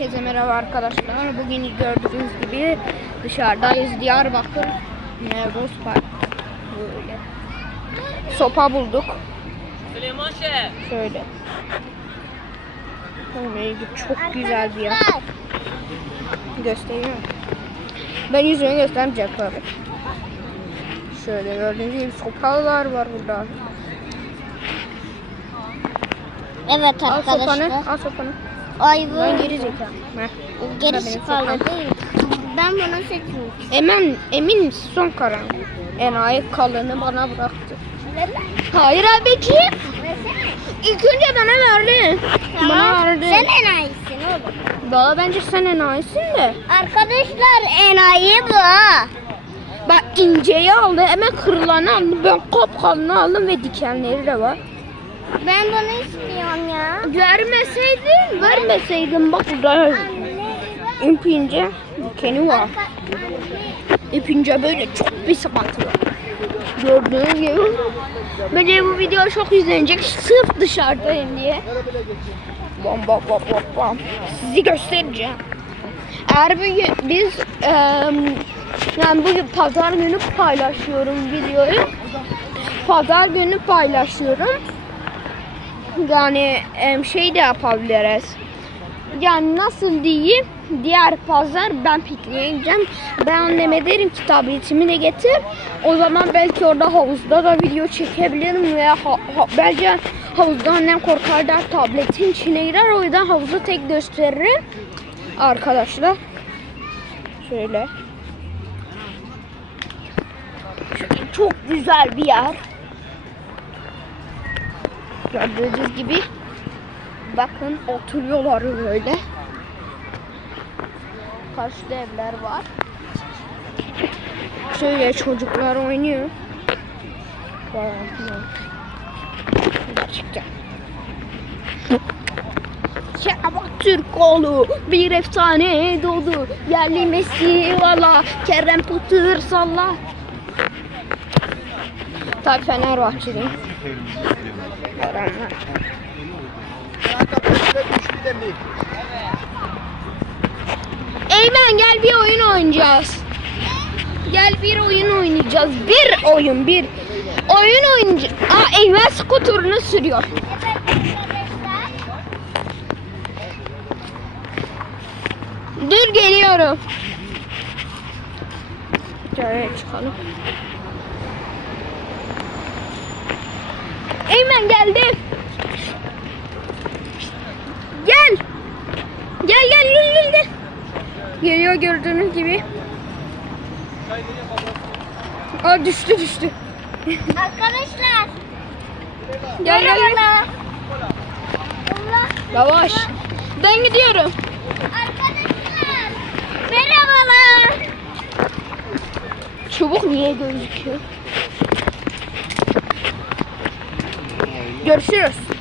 Herkese merhaba arkadaşlar. Bugün gördüğünüz gibi dışarıdayız. Diyarbakır Nevroz Park. Böyle. Sopa bulduk. Süleyman Şef. Şöyle. Böyle çok güzel bir yer. Göstereyim mi? Ben yüzümü göstermeyeceğim tabii. Şöyle gördüğünüz gibi sopalar var burada. Evet Al sopanı, arkadaşlar. al sopanı. Ay bu Ben geri zekalı. Kaldı sopam. değil. Ben bunu seçiyorum. Emin, emin misin son karar? Enayi kalını bana bıraktı. Hayır abiciğim. İlk önce bana verdin. Bana verdin. Sen enayisin oğlum. Daha bence sen enayisin de. Arkadaşlar enayi bu. Bak inceyi aldı hemen kırılanı aldı. Ben kapkalını aldım ve dikenleri de var. Ben bunu istiyorum ya. Vermeseydin, vermeseydin bak burada ip ince dikeni var. İp ince böyle çok bir sıkıntı var. Gördüğünüz gibi. Bence bu video çok izlenecek sırf dışarıdayım diye. Bam bam bam bam bam. Sizi göstereceğim. Eğer bugün biz eee yani bugün pazar günü paylaşıyorum videoyu. Pazar günü paylaşıyorum. Yani şey de yapabiliriz. Yani nasıl diyeyim? Diğer pazar ben pikniğe gideceğim. Ben anneme derim ki tabletimi de getir. O zaman belki orada havuzda da video çekebilirim veya ha, ha- belki havuzda annem korkar der tabletin içine girer. O yüzden havuzu tek gösteririm. Arkadaşlar. Şöyle çok güzel bir yer. Gördüğünüz gibi bakın oturuyorlar böyle. Karşıda evler var. Şöyle çocuklar oynuyor. Filan. Gerçekten. Şabak Türkoğlu bir efsane doğdu. Yerli Messi valla Kerem Pıtır salla. Tabii Fenerbahçeliyim. Yaranlar. Eymen gel bir oyun oynayacağız. Gel bir oyun oynayacağız. Bir oyun bir. Oyun oynayacağız. Aa Eymen skuterını sürüyor. Dur geliyorum. Şöyle çıkalım. Eymen geldim. Gel. Gel gel gel gel gel. Geliyor gördüğünüz gibi. Aa düştü düştü. Arkadaşlar. Gel gel gel. Yavaş. Ben gidiyorum. Arkadaşlar. Merhabalar. Çubuk niye gözüküyor? Görüşürüz.